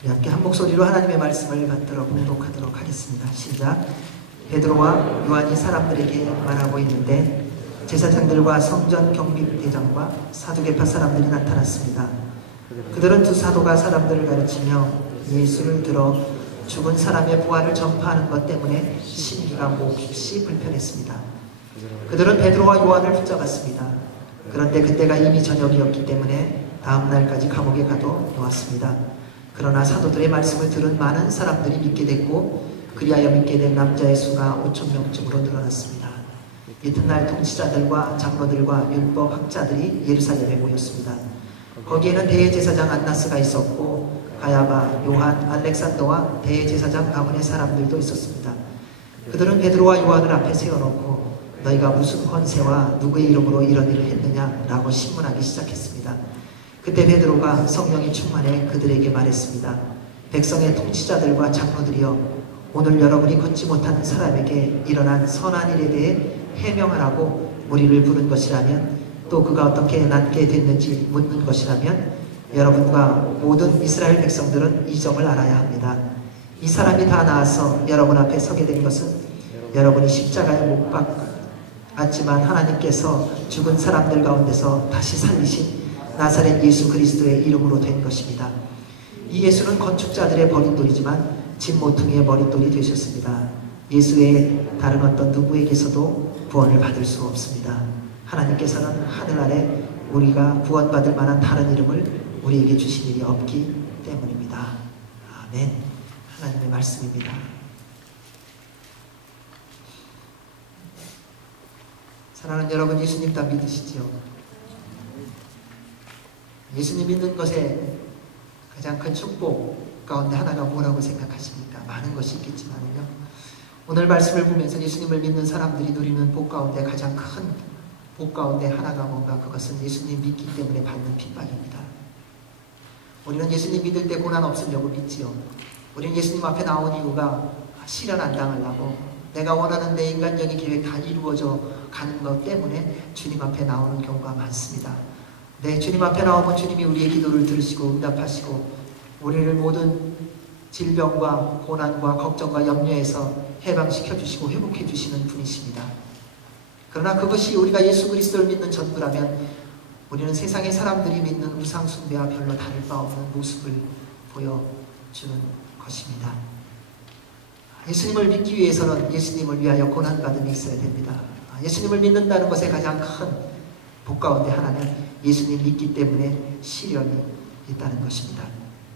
우리 함께 한 목소리로 하나님의 말씀을 받들어 봉독하도록 하겠습니다. 시작. 베드로와 요한이 사람들에게 말하고 있는데 제사장들과 성전 경비대장과 사두개파 사람들이 나타났습니다. 그들은 두 사도가 사람들을 가르치며 예수를 들어 죽은 사람의 부활을 전파하는 것 때문에 심기가 몹시 불편했습니다. 그들은 베드로와 요한을 붙잡았습니다. 그런데 그때가 이미 저녁이었기 때문에 다음 날까지 감옥에 가둬 놓았습니다. 그러나 사도들의 말씀을 들은 많은 사람들이 믿게 됐고 그리하여 믿게 된 남자의 수가 5,000명쯤으로 늘어났습니다. 이튿날 통치자들과 장로들과 율법 학자들이 예루살렘에 모였습니다. 거기에는 대제사장 안나스가 있었고 가야바, 요한, 알렉산더와 대제사장 가문의 사람들도 있었습니다. 그들은 베드로와 요한을 앞에 세워놓고 너희가 무슨 권세와 누구의 이름으로 이런 일을 했느냐 라고 신문하기 시작했습니다. 그때 베드로가 성령이 충만해 그들에게 말했습니다. 백성의 통치자들과 장로들이여, 오늘 여러분이 걷지 못하는 사람에게 일어난 선한 일에 대해 해명하라고 우리를 부른 것이라면, 또 그가 어떻게 낫게 됐는지 묻는 것이라면 여러분과 모든 이스라엘 백성들은 이 점을 알아야 합니다. 이 사람이 다 나아서 여러분 앞에 서게 된 것은 여러분이 십자가에 못 박았지만 하나님께서 죽은 사람들 가운데서 다시 살리신 나사렛 예수 그리스도의 이름으로 된 것입니다. 이 예수는 건축자들의 버림돌이지만 진모퉁이의 머릿돌이 되셨습니다. 예수 외에 다른 어떤 누구에게서도 구원을 받을 수 없습니다. 하나님께서는 하늘 아래 우리가 구원받을 만한 다른 이름을 우리에게 주신 일이 없기 때문입니다. 아멘. 하나님의 말씀입니다. 사랑하는 여러분, 예수님 다 믿으시죠? 예수님 믿는 것에 가장 큰 축복 가운데 하나가 뭐라고 생각하십니까? 많은 것이 있겠지만요, 오늘 말씀을 보면서 예수님을 믿는 사람들이 누리는 복 가운데 가장 큰 복 가운데 하나가 뭔가, 그것은 예수님 믿기 때문에 받는 핍박입니다. 우리는 예수님 믿을 때 고난 없으려고 믿지요. 우리는 예수님 앞에 나온 이유가 실현 안 당하려고, 내가 원하는 내 인간적인 계획 다 이루어져 가는 것 때문에 주님 앞에 나오는 경우가 많습니다. 네, 주님 앞에 나오면 주님이 우리의 기도를 들으시고 응답하시고 우리를 모든 질병과 고난과 걱정과 염려에서 해방시켜 주시고 회복해 주시는 분이십니다. 그러나 그것이 우리가 예수 그리스도를 믿는 전부라면 우리는 세상의 사람들이 믿는 우상 숭배와 별로 다를 바 없는 모습을 보여주는 것입니다. 예수님을 믿기 위해서는 예수님을 위하여 고난받음이 있어야 됩니다. 예수님을 믿는다는 것의 가장 큰 복 가운데 하나는 예수님 믿기 때문에 시련이 있다는 것입니다.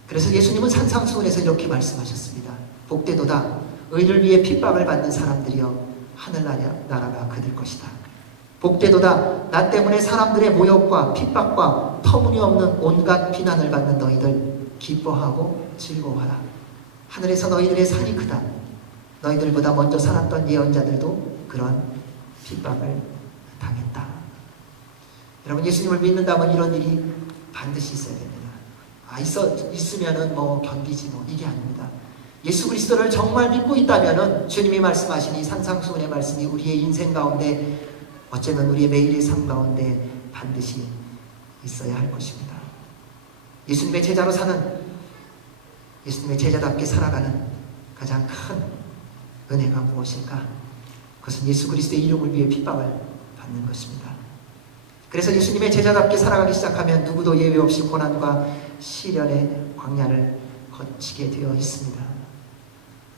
그래서 예수님은 산상수훈에서 이렇게 말씀하셨습니다. 복되도다 의를 위해 핍박을 받는 사람들이여 하늘나라가 그들 것이다. 복되도다 나 때문에 사람들의 모욕과 핍박과 터무니없는 온갖 비난을 받는 너희들 기뻐하고 즐거워하라. 하늘에서 너희들의 상이 크다. 너희들보다 먼저 살았던 예언자들도 그런 핍박을 당했다. 여러분, 예수님을 믿는다면 이런 일이 반드시 있어야 됩니다. 있으면은 뭐 견디지 뭐, 이게 아닙니다. 예수 그리스도를 정말 믿고 있다면은 주님이 말씀하신 이 산상수훈의 말씀이 우리의 인생 가운데, 어쩌면 우리의 매일의 삶 가운데 반드시 있어야 할 것입니다. 예수님의 제자로 사는, 예수님의 제자답게 살아가는 가장 큰 은혜가 무엇일까? 그것은 예수 그리스도의 이름을 위해 핍박을 받는 것입니다. 그래서 예수님의 제자답게 살아가기 시작하면 누구도 예외 없이 고난과 시련의 광야를 거치게 되어 있습니다.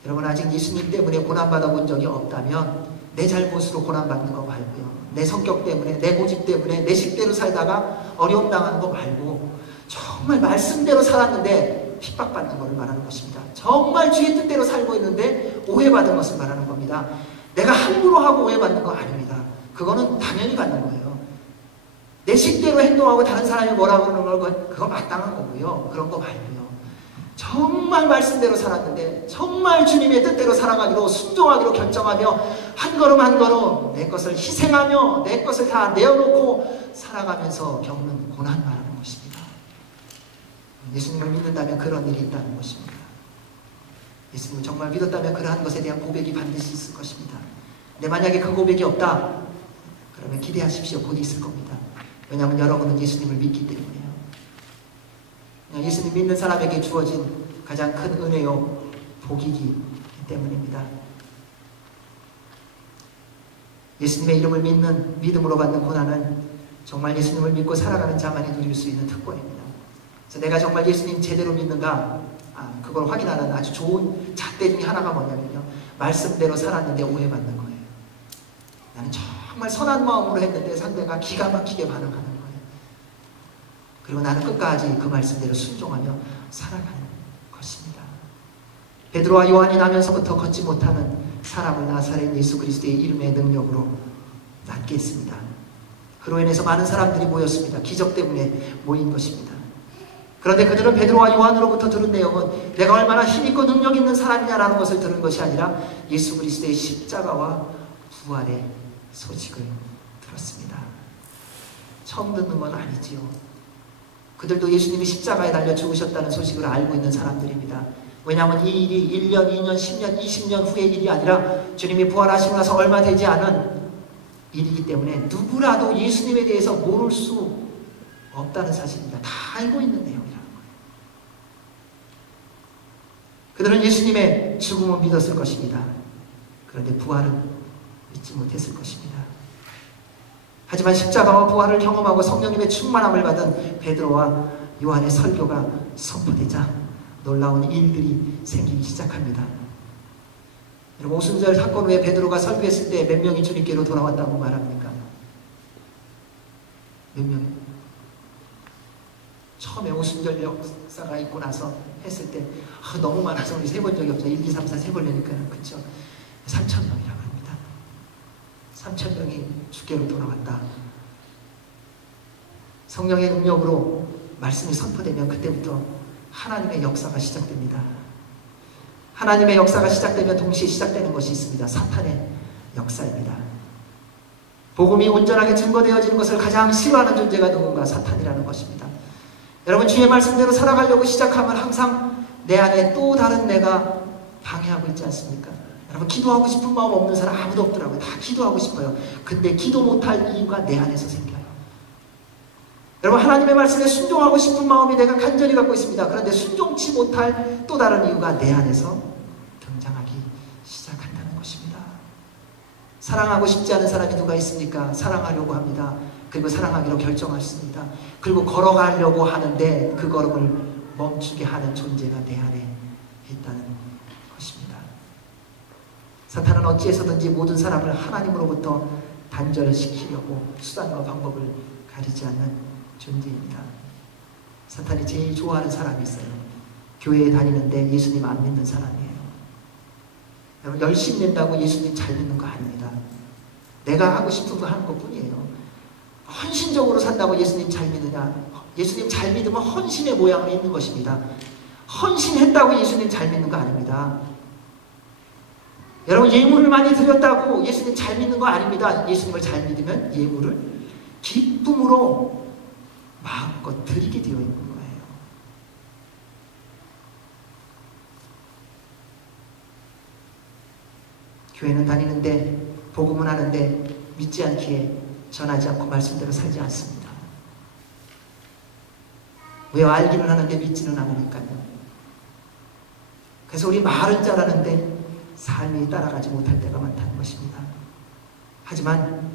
여러분, 아직 예수님 때문에 고난받아 본 적이 없다면 내 잘못으로 고난받는 거 말고요, 내 성격 때문에, 내 고집 때문에, 내 식대로 살다가 어려움 당하는 거 말고 정말 말씀대로 살았는데 핍박받는 것을 말하는 것입니다. 정말 주의 뜻대로 살고 있는데 오해받은 것을 말하는 겁니다. 내가 함부로 하고 오해받는 거 아닙니다. 그거는 당연히 받는 거예요. 내 식대로 행동하고 다른 사람이 뭐라고 그러는 건 그거 마땅한 거고요. 그런 거 말고요, 정말 말씀대로 살았는데 정말 주님의 뜻대로 살아가기로, 순종하기로 결정하며 한 걸음 한 걸음 내 것을 희생하며 내 것을 다 내어놓고 살아가면서 겪는 고난 말하는 것입니다. 예수님을 믿는다면 그런 일이 있다는 것입니다. 예수님을 정말 믿었다면 그러한 것에 대한 고백이 반드시 있을 것입니다. 근데 만약에 그 고백이 없다 그러면 기대하십시오. 곧 있을 겁니다. 왜냐하면 여러분은 예수님을 믿기 때문이에요. 예수님 믿는 사람에게 주어진 가장 큰 은혜요 복이기 때문입니다. 예수님의 이름을 믿는 믿음으로 받는 고난은 정말 예수님을 믿고 살아가는 자만이 누릴 수 있는 특권입니다. 그래서 내가 정말 예수님 제대로 믿는가 그걸 확인하는 아주 좋은 잣대 중에 하나가 뭐냐면요, 말씀대로 살았는데 오해받는 거예요. 나는 정말 선한 마음으로 했는데 상대가 기가 막히게 반응하는 거예요. 그리고 나는 끝까지 그 말씀대로 순종하며 살아가는 것입니다. 베드로와 요한이 나면서부터 걷지 못하는 사람을 나사렛 예수 그리스도의 이름의 능력으로 낫게 했습니다. 그로 인해서 많은 사람들이 모였습니다. 기적 때문에 모인 것입니다. 그런데 그들은 베드로와 요한으로부터 들은 내용은 내가 얼마나 힘있고 능력 있는 사람이냐라는 것을 들은 것이 아니라 예수 그리스도의 십자가와 부활의 소식을 들었습니다. 처음 듣는 건 아니지요. 그들도 예수님이 십자가에 달려 죽으셨다는 소식을 알고 있는 사람들입니다. 왜냐하면 이 일이 1년, 2년, 10년, 20년 후의 일이 아니라 주님이 부활하시고 나서 얼마 되지 않은 일이기 때문에 누구라도 예수님에 대해서 모를 수 없다는 사실입니다. 다 알고 있는 내용이라는 거예요. 그들은 예수님의 죽음을 믿었을 것입니다. 그런데 부활은 믿지 못했을 것입니다. 하지만 십자가와 부활을 경험하고 성령님의 충만함을 받은 베드로와 요한의 설교가 선포되자 놀라운 일들이 생기기 시작합니다. 여러분, 오순절 사건 후에 베드로가 설교했을 때 몇 명이 주님께로 돌아왔다고 말합니까? 몇 명이? 처음에 오순절 역사가 있고 나서 했을 때 너무 많아서 우리 세본 적이 없어요. 1, 2, 3, 4 세보려니까는. 그렇죠? 3,000명이라고 합니다. 3,000명이 주께로 돌아왔다. 성령의 능력으로 말씀이 선포되면 그때부터 하나님의 역사가 시작됩니다. 하나님의 역사가 시작되면 동시에 시작되는 것이 있습니다. 사탄의 역사입니다. 복음이 온전하게 증거되어지는 것을 가장 싫어하는 존재가 누군가? 사탄이라는 것입니다. 여러분, 주의 말씀대로 살아가려고 시작하면 항상 내 안에 또 다른 내가 방해하고 있지 않습니까? 여러분, 기도하고 싶은 마음 없는 사람 아무도 없더라고요. 다 기도하고 싶어요. 근데 기도 못할 이유가 내 안에서 생겨요. 여러분, 하나님의 말씀에 순종하고 싶은 마음이 내가 간절히 갖고 있습니다. 그런데 순종치 못할 또 다른 이유가 내 안에서 등장하기 시작한다는 것입니다. 사랑하고 싶지 않은 사람이 누가 있습니까? 사랑하려고 합니다. 그리고 사랑하기로 결정했습니다. 그리고 걸어가려고 하는데 그 걸음을 멈추게 하는 존재가 내 안에 있다는 것입니다. 사탄은 어찌해서든지 모든 사람을 하나님으로부터 단절시키려고 수단과 방법을 가리지 않는 존재입니다. 사탄이 제일 좋아하는 사람이 있어요. 교회에 다니는데 예수님 안 믿는 사람이에요. 여러분, 열심히 낸다고 예수님 잘 믿는 거 아닙니다. 내가 하고 싶은 거 하는 것 뿐이에요. 헌신적으로 산다고 예수님 잘 믿느냐? 예수님 잘 믿으면 헌신의 모양을 있는 것입니다. 헌신했다고 예수님 잘 믿는 거 아닙니다. 여러분, 예물을 많이 드렸다고 예수님 잘 믿는 거 아닙니다. 예수님을 잘 믿으면 예물을 기쁨으로 마음껏 드리게 되어 있는 거예요. 교회는 다니는데 복음은 하는데 믿지 않기에 전하지 않고 말씀대로 살지 않습니다. 왜 알기는 하는데 믿지는 않으니까요. 그래서 우리 말은 잘하는데 삶이 따라가지 못할 때가 많다는 것입니다. 하지만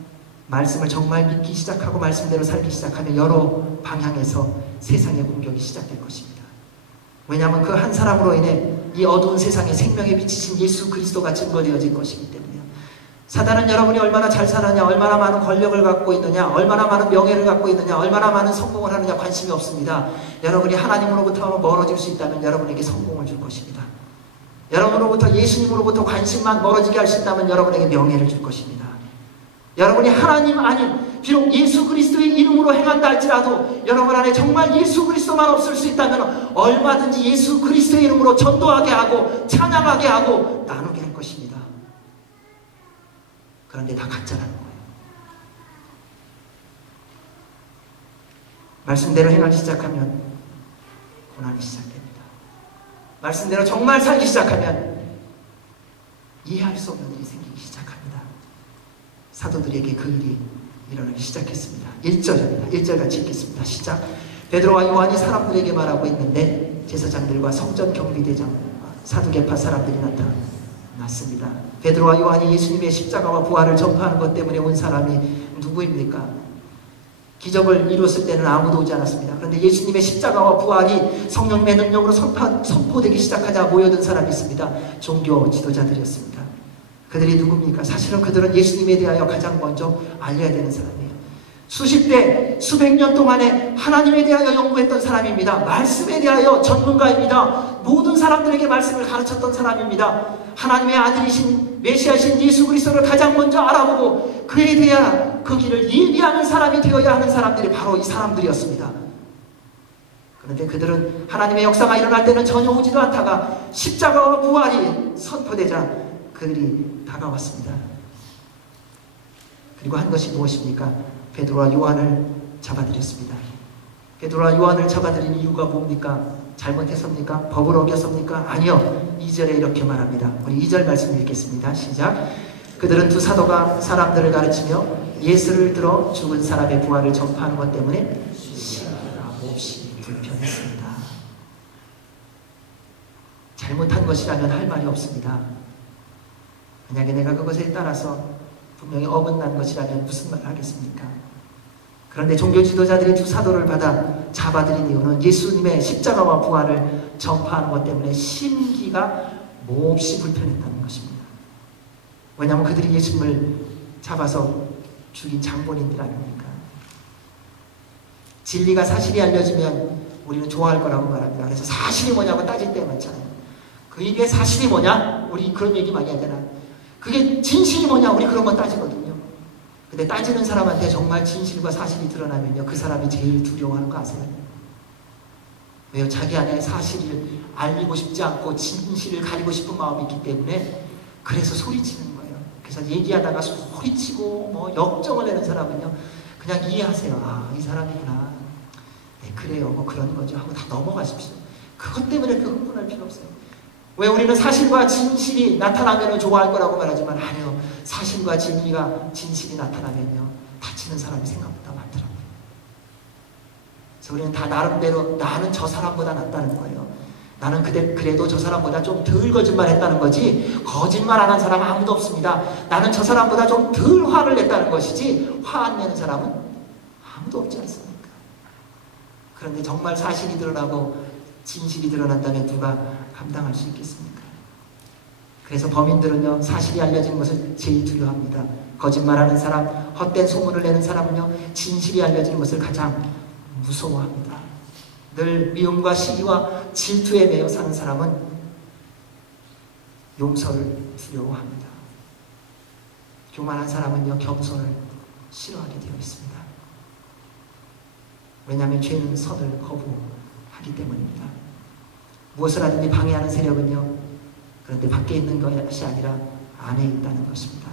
말씀을 정말 믿기 시작하고 말씀대로 살기 시작하면 여러 방향에서 세상의 공격이 시작될 것입니다. 왜냐하면 그 한 사람으로 인해 이 어두운 세상에 생명에 비치신 예수 그리스도가 증거되어진 것이기 때문에요. 사단은 여러분이 얼마나 잘 살았냐, 얼마나 많은 권력을 갖고 있느냐, 얼마나 많은 명예를 갖고 있느냐, 얼마나 많은 성공을 하느냐 관심이 없습니다. 여러분이 하나님으로부터 멀어질 수 있다면 여러분에게 성공을 줄 것입니다. 여러분으로부터 예수님으로부터 관심만 멀어지게 할 수 있다면 여러분에게 명예를 줄 것입니다. 여러분이 하나님 아닌 비록 예수 그리스도의 이름으로 행한다 할지라도 여러분 안에 정말 예수 그리스도만 없을 수 있다면 얼마든지 예수 그리스도의 이름으로 전도하게 하고 찬양하게 하고 나누게 할 것입니다. 그런데 다 가짜라는 거예요. 말씀대로 행하기 시작하면 고난이 시작됩니다. 말씀대로 정말 살기 시작하면 이해할 수 없는 일이 생기기 시작합니다. 사도들에게 그 일이 일어나기 시작했습니다. 1절입니다. 1절 같이 읽겠습니다. 시작. 베드로와 요한이 사람들에게 말하고 있는데 제사장들과 성전 경비대장, 사두개파 사람들이 나타났습니다. 베드로와 요한이 예수님의 십자가와 부활을 전파하는 것 때문에 온 사람이 누구입니까? 기적을 이루었을 때는 아무도 오지 않았습니다. 그런데 예수님의 십자가와 부활이 성령님의 능력으로 선포되기 시작하자 모여든 사람이 있습니다. 종교 지도자들이었습니다. 그들이 누굽니까? 사실은 그들은 예수님에 대하여 가장 먼저 알려야 되는 사람이에요. 수십 대, 수백 년 동안에 하나님에 대하여 연구했던 사람입니다. 말씀에 대하여 전문가입니다. 모든 사람들에게 말씀을 가르쳤던 사람입니다. 하나님의 아들이신 메시아신 예수 그리스도를 가장 먼저 알아보고 그에 대한 그 길을 예비하는 사람이 되어야 하는 사람들이 바로 이 사람들이었습니다. 그런데 그들은 하나님의 역사가 일어날 때는 전혀 오지도 않다가 십자가와 부활이 선포되자 그들이 다가왔습니다. 그리고 한 것이 무엇입니까? 베드로와 요한을 잡아들였습니다. 베드로와 요한을 잡아들인 이유가 뭡니까? 잘못했습니까? 법을 어겼습니까? 아니요. 2절에 이렇게 말합니다. 우리 2절 말씀 읽겠습니다. 시작. 그들은 두 사도가 사람들을 가르치며 예수를 들어 죽은 사람의 부활을 전파하는 것 때문에 시기가 몹시 불편했습니다. 잘못한 것이라면 할 말이 없습니다. 만약에 내가 그것에 따라서 분명히 어긋난 것이라면 무슨 말을 하겠습니까? 그런데 종교 지도자들이 두 사도를 받아 잡아들인 이유는 예수님의 십자가와 부활을 전파하는 것 때문에 심기가 몹시 불편했다는 것입니다. 왜냐하면 그들이 예수님을 잡아서 죽인 장본인들 아닙니까? 진리가 사실이 알려지면 우리는 좋아할 거라고 말합니다. 그래서 사실이 뭐냐고 따질 때가 많잖아요. 그게 사실이 뭐냐? 우리 그런 얘기 많이 하잖아. 그게 진실이 뭐냐? 우리 그런 거 따지거든요. 근데 따지는 사람한테 정말 진실과 사실이 드러나면요, 그 사람이 제일 두려워하는 거 아세요? 왜요? 자기 안에 사실을 알리고 싶지 않고 진실을 가리고 싶은 마음이 있기 때문에 그래서 소리치는 거예요. 그래서 얘기하다가 소리치고 뭐 역정을 내는 사람은요, 그냥 이해하세요. 아, 이 사람이구나. 네, 그래요. 뭐 그런 거죠. 하고 다 넘어가십시오. 그것 때문에 그 흥분할 필요 없어요. 왜 우리는 사실과 진실이 나타나면 좋아할 거라고 말하지만 아니요. 사실과 진실이 나타나면요, 다치는 사람이 생각보다 많더라고요. 그래서 우리는 다 나름대로 나는 저 사람보다 낫다는 거예요. 나는 그래도 저 사람보다 좀 덜 거짓말했다는 거지 거짓말 안 한 사람은 아무도 없습니다. 나는 저 사람보다 좀 덜 화를 냈다는 것이지 화 안 내는 사람은 아무도 없지 않습니까? 그런데 정말 사실이 드러나고 진실이 드러난다면 누가 감당할 수 있겠습니까? 그래서 범인들은요, 사실이 알려진 것을 제일 두려워합니다. 거짓말하는 사람, 헛된 소문을 내는 사람은요, 진실이 알려진 것을 가장 무서워합니다. 늘 미움과 시기와 질투에 매여 사는 사람은 용서를 두려워합니다. 교만한 사람은요, 겸손을 싫어하게 되어 있습니다. 왜냐하면 죄는 선을 거부하기 때문입니다. 무엇을 하든지 방해하는 세력은요, 그런데 밖에 있는 것이 아니라 안에 있다는 것입니다.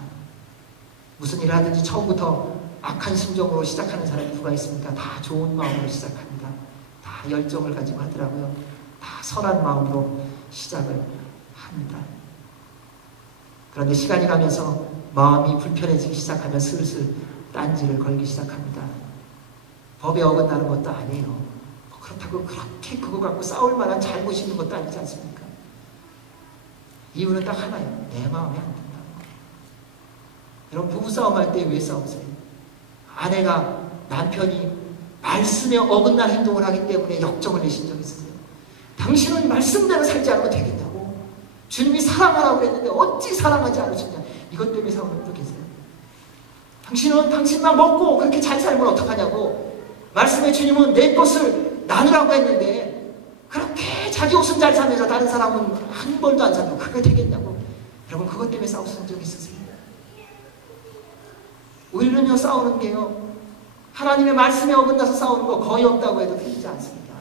무슨 일을 하든지 처음부터 악한 심정으로 시작하는 사람이 누가 있습니까? 다 좋은 마음으로 시작합니다. 다 열정을 가지고 하더라고요. 다 선한 마음으로 시작을 합니다. 그런데 시간이 가면서 마음이 불편해지기 시작하면 슬슬 딴지를 걸기 시작합니다. 법에 어긋나는 것도 아니에요. 그렇다고 그렇게 그거 갖고 싸울 만한 잘못이 있는 것도 아니지 않습니까? 이유는 딱 하나예요. 내 마음에 안 든다는 거예요. 여러분, 부부싸움 할 때 왜 싸우세요? 아내가 남편이 말씀에 어긋난 행동을 하기 때문에 역정을 내신 적 있으세요? 당신은 말씀대로 살지 않으면 되겠다고. 주님이 사랑하라고 그랬는데 어찌 사랑하지 않으셨냐. 이것 때문에 싸우는 분도 계세요. 당신은 당신만 먹고 그렇게 잘 살면 어떡하냐고. 말씀의 주님은 내 것을 나누라고 했는데 그렇게 자기 옷은 잘 사면서 다른 사람은 한 벌도 안 사면 그게 되겠냐고. 여러분, 그것 때문에 싸우신 적 있으세요? 우리는요, 싸우는 게요, 하나님의 말씀에 어긋나서 싸우는 거 거의 없다고 해도 틀리지 않습니다.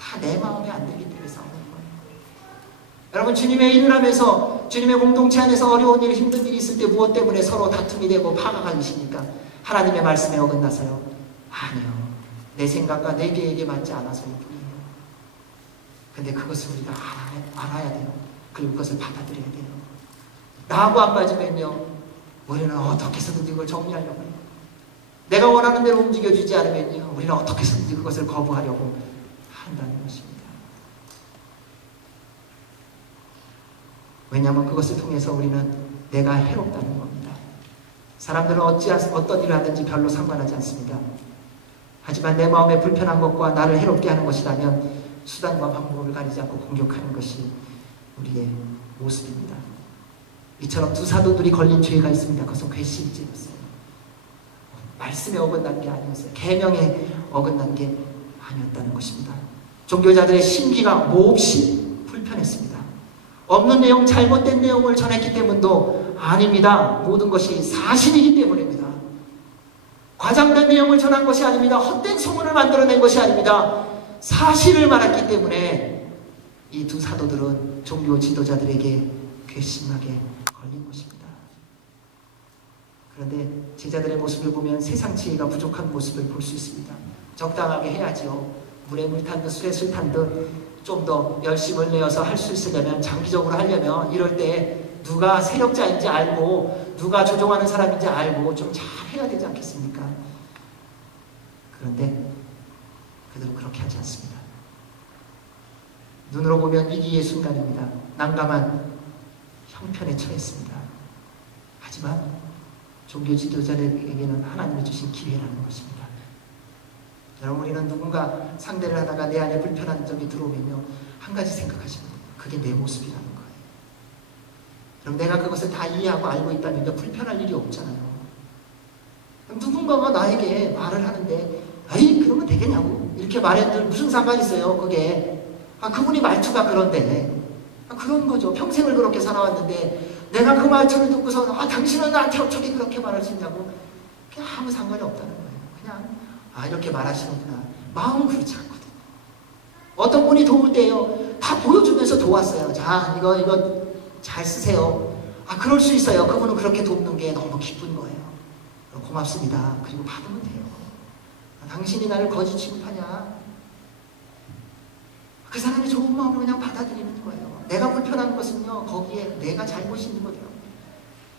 다 내 마음에 안 들기 때문에 싸우는 거예요. 여러분, 주님의 일을 하면서 주님의 공동체 안에서 어려운 일, 힘든 일이 있을 때 무엇 때문에 서로 다툼이 되고 파가 갈리십니까? 하나님의 말씀에 어긋나서요? 아니요. 내 생각과 내 계획에 맞지 않아서일 뿐이에요. 근데 그것을 우리가 알아야 돼요. 그리고 그것을 받아들여야 돼요. 나하고 안 맞으면요, 우리는 어떻게 해서든지 그걸 정리하려고 해요. 내가 원하는 대로 움직여주지 않으면요, 우리는 어떻게 해서든지 그것을 거부하려고 한다는 것입니다. 왜냐하면 그것을 통해서 우리는 내가 해롭다는 겁니다. 사람들은 어떤 일을 하든지 별로 상관하지 않습니다. 하지만 내 마음에 불편한 것과 나를 해롭게 하는 것이라면 수단과 방법을 가리지 않고 공격하는 것이 우리의 모습입니다. 이처럼 두 사도들이 걸린 죄가 있습니다. 그것은 괘씸죄였어요. 말씀에 어긋난 게 아니었어요. 계명에 어긋난 게 아니었다는 것입니다. 종교자들의 심기가 몹시 불편했습니다. 없는 내용, 잘못된 내용을 전했기 때문도 아닙니다. 모든 것이 사실이기 때문입니다. 과장된 내용을 전한 것이 아닙니다. 헛된 소문을 만들어낸 것이 아닙니다. 사실을 말했기 때문에 이 두 사도들은 종교 지도자들에게 괘씸하게 걸린 것입니다. 그런데 제자들의 모습을 보면 세상 지혜가 부족한 모습을 볼 수 있습니다. 적당하게 해야지요. 물에 물 탄 듯 술에 술 탄 듯 좀 더 열심을 내어서 할 수 있으려면, 장기적으로 하려면 이럴 때 누가 세력자인지 알고 누가 조종하는 사람인지 알고 좀 잘 해야 되지 않겠습니까? 그런데 그들은 그렇게 하지 않습니다. 눈으로 보면 위기의 순간입니다. 난감한 형편에 처했습니다. 하지만 종교 지도자들에게는 하나님이 주신 기회라는 것입니다. 여러분, 우리는 누군가 상대를 하다가 내 안에 불편한 점이 들어오면요, 한 가지 생각하시면 돼요. 그게 내 모습이라는 거예요. 그럼 내가 그것을 다 이해하고 알고 있다면 불편할 일이 없잖아요. 누군가가 나에게 말을 하는데 아이 그러면 되겠냐고 이렇게 말해도 무슨 상관이 있어요. 그게 그분이 말투가 그런데 그런 거죠. 평생을 그렇게 살아왔는데 내가 그 말투를 듣고서 당신은 나한테 어떻게 그렇게 말할 수 있냐고, 그냥 아무 상관이 없다는 거예요. 그냥 이렇게 말하시는구나. 마음은 그렇지 않거든요. 어떤 분이 도울 때요, 다 보여주면서 도왔어요. 자, 이거 잘 쓰세요. 그럴 수 있어요. 그분은 그렇게 돕는 게 너무 기쁜 거예요. 고맙습니다. 그리고 받으면 돼요. 당신이 나를 거지 취급하냐? 그 사람이 좋은 마음으로 그냥 받아들이는 거예요. 내가 불편한 것은요, 거기에 내가 잘못이 있는 거예요.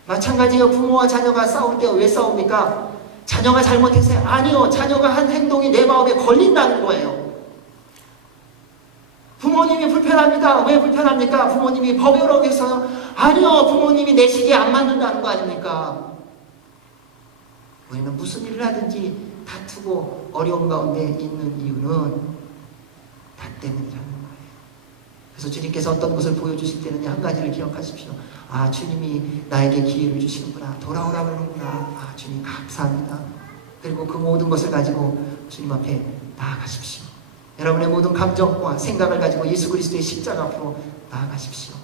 마찬가지예요. 부모와 자녀가 싸울 때 왜 싸웁니까? 자녀가 잘못했어요? 아니요. 자녀가 한 행동이 내 마음에 걸린다는 거예요. 부모님이 불편합니다. 왜 불편합니까? 부모님이 법에 어겨서요? 아니요. 부모님이 내 시기에 안 맞는다는 거 아닙니까? 우리는 무슨 일을 하든지 다투고 어려움 가운데 있는 이유는 나 때문이라는 거예요. 그래서 주님께서 어떤 것을 보여주실 때는 한 가지를 기억하십시오. 주님이 나에게 기회를 주시는구나. 돌아오라 그러는구나. 주님 감사합니다. 그리고 그 모든 것을 가지고 주님 앞에 나아가십시오. 여러분의 모든 감정과 생각을 가지고 예수 그리스도의 십자가 앞으로 나아가십시오.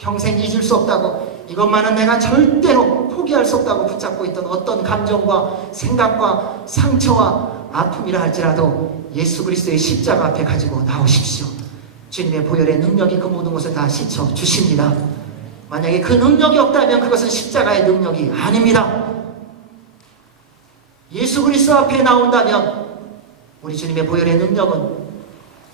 평생 잊을 수 없다고, 이것만은 내가 절대로 포기할 수 없다고 붙잡고 있던 어떤 감정과 생각과 상처와 아픔이라 할지라도 예수 그리스도의 십자가 앞에 가지고 나오십시오. 주님의 보혈의 능력이 그 모든 것을 다 씻어 주십니다. 만약에 그 능력이 없다면 그것은 십자가의 능력이 아닙니다. 예수 그리스도 앞에 나온다면 우리 주님의 보혈의 능력은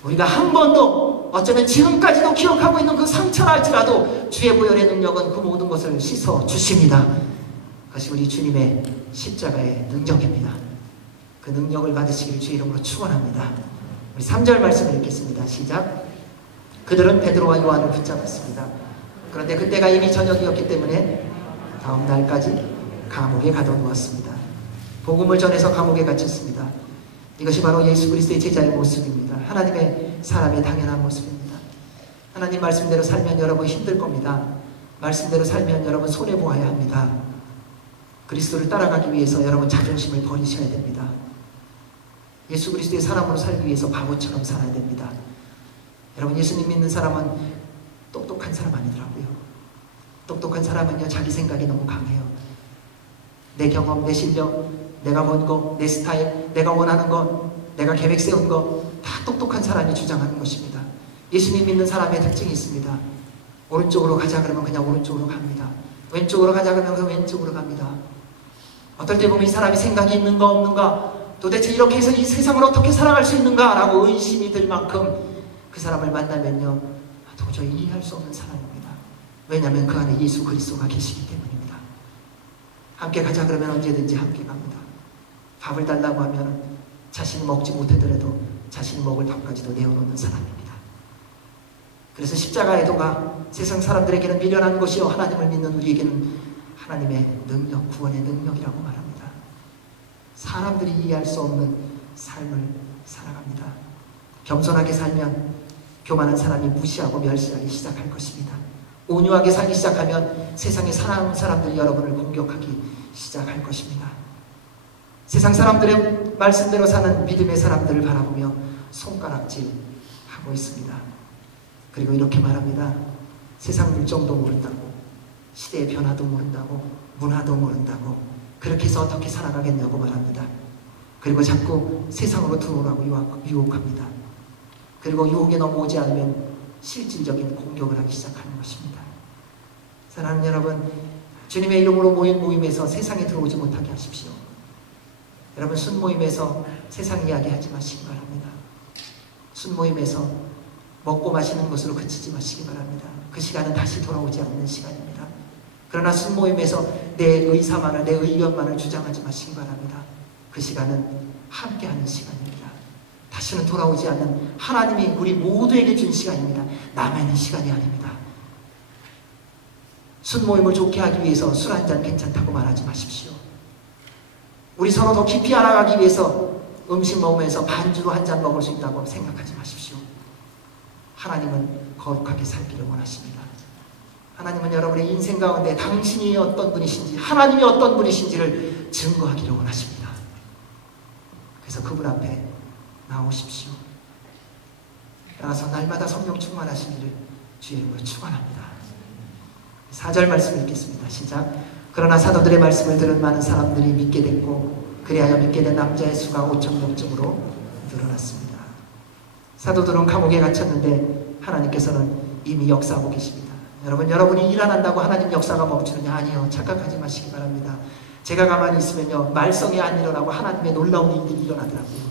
우리가 한 번도, 어쩌면 지금까지도 기억하고 있는 그 상처라 할지라도 주의 보혈의 능력은 그 모든 것을 씻어 주십니다. 그것이 우리 주님의 십자가의 능력입니다. 그 능력을 받으시기를 주의 이름으로 축원합니다. 우리 3절 말씀을 읽겠습니다. 시작. 그들은 베드로와 요한을 붙잡았습니다. 그런데 그때가 이미 저녁이었기 때문에 다음 날까지 감옥에 가둬놓았습니다. 복음을 전해서 감옥에 갇혔습니다. 이것이 바로 예수 그리스도의 제자의 모습입니다. 하나님의 사람의 당연한 모습입니다. 하나님 말씀대로 살면 여러분 힘들 겁니다. 말씀대로 살면 여러분 손해보아야 합니다. 그리스도를 따라가기 위해서 여러분 자존심을 버리셔야 됩니다. 예수 그리스도의 사람으로 살기 위해서 바보처럼 살아야 됩니다. 여러분, 예수님 믿는 사람은 똑똑한 사람 아니더라고요. 똑똑한 사람은요, 자기 생각이 너무 강해요. 내 경험, 내 실력, 내가 본 거, 내 스타일, 내가 원하는 거, 내가 계획 세운 거, 다 똑똑한 사람이 주장하는 것입니다. 예수님 믿는 사람의 특징이 있습니다. 오른쪽으로 가자 그러면 그냥 오른쪽으로 갑니다. 왼쪽으로 가자 그러면 그냥 왼쪽으로 갑니다. 어떨 때 보면 이 사람이 생각이 있는가 없는가, 도대체 이렇게 해서 이 세상을 어떻게 살아갈 수 있는가 라고 의심이 들 만큼 그 사람을 만나면요, 도저히 이해할 수 없는 사람입니다. 왜냐하면 그 안에 예수 그리스도가 계시기 때문입니다. 함께 가자 그러면 언제든지 함께 갑니다. 밥을 달라고 하면 자신이 먹지 못하더라도 자신이 먹을 밥까지도 내어놓는 사람입니다. 그래서 십자가의 도가 세상 사람들에게는 미련한 것이요 하나님을 믿는 우리에게는 하나님의 능력, 구원의 능력이라고 말합니다. 사람들이 이해할 수 없는 삶을 살아갑니다. 겸손하게 살면 교만한 사람이 무시하고 멸시하기 시작할 것입니다. 온유하게 살기 시작하면 세상의 사랑하는 사람들이 여러분을 공격하기 시작할 것입니다. 세상 사람들의 말씀대로 사는 믿음의 사람들을 바라보며 손가락질하고 있습니다. 그리고 이렇게 말합니다. 세상 물정도 모른다고, 시대의 변화도 모른다고, 문화도 모른다고, 그렇게 해서 어떻게 살아가겠냐고 말합니다. 그리고 자꾸 세상으로 들어오라고 유혹합니다. 그리고 유혹에 넘어오지 않으면 실질적인 공격을 하기 시작하는 것입니다. 사랑하는 여러분, 주님의 이름으로 모인 모임에서 세상에 들어오지 못하게 하십시오. 여러분, 순모임에서 세상 이야기 하지 마시기 바랍니다. 순모임에서 먹고 마시는 것으로 그치지 마시기 바랍니다. 그 시간은 다시 돌아오지 않는 시간입니다. 그러나 순모임에서 내 의사만을, 내 의견만을 주장하지 마시기 바랍니다. 그 시간은 함께하는 시간입니다. 다시는 돌아오지 않는 하나님이 우리 모두에게 준 시간입니다. 남아있는 시간이 아닙니다. 순모임을 좋게 하기 위해서 술 한잔 괜찮다고 말하지 마십시오. 우리 서로 더 깊이 알아가기 위해서 음식 먹으면서 반주로 한 잔 먹을 수 있다고 생각하지 마십시오. 하나님은 거룩하게 살기를 원하십니다. 하나님은 여러분의 인생 가운데 당신이 어떤 분이신지, 하나님이 어떤 분이신지를 증거하기를 원하십니다. 그래서 그분 앞에 나오십시오. 따라서 날마다 성령 충만하시기를 주의 이름으로 축원합니다. 4절 말씀 읽겠습니다. 시작. 그러나 사도들의 말씀을 들은 많은 사람들이 믿게 됐고 그리하여 믿게 된 남자의 수가 5,000명쯤으로 늘어났습니다. 사도들은 감옥에 갇혔는데 하나님께서는 이미 역사하고 계십니다. 여러분, 여러분이 일 안 한다고 하나님 역사가 멈추느냐? 아니요. 착각하지 마시기 바랍니다. 제가 가만히 있으면요, 말썽이 안 일어나고 하나님의 놀라운 일이 일어나더라고요.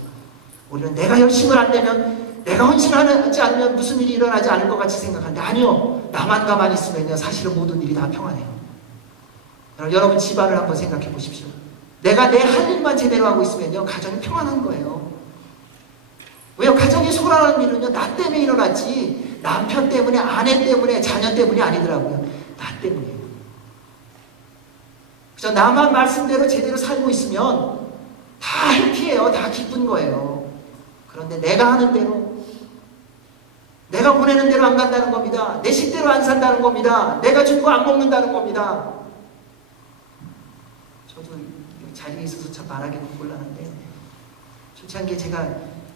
우리는 내가 열심을 안 내면, 내가 헌신하지 않으면 무슨 일이 일어나지 않을 것 같이 생각하는데 아니요. 나만 가만히 있으면요, 사실은 모든 일이 다 평안해요. 여러분 집안을 한번 생각해 보십시오. 내가 내 할 일만 제대로 하고 있으면요, 가정이 평안한 거예요. 왜요? 가정이 소란하는 일은요, 나 때문에 일어났지 남편 때문에, 아내 때문에, 자녀 때문이 아니더라고요. 나 때문이에요. 그래서 나만 말씀대로 제대로 살고 있으면 다 해피해요. 다 기쁜 거예요. 그런데 내가 하는 대로, 내가 보내는 대로 안 간다는 겁니다. 내 식대로 안 산다는 겁니다. 내가 준 거 안 먹는다는 겁니다. 저도 자리에 있어서 참 말하기는 곤란한데, 좋지 않게 제가